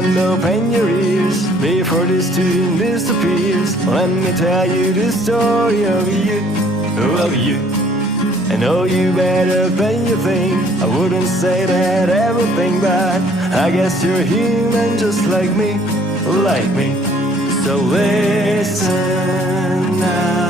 friend, open your ears before this tune disappears. Let me tell you the story of you, of you. I know you better than you think. I wouldn't say that everything, but I guess you're human just like me, like me. So listen now.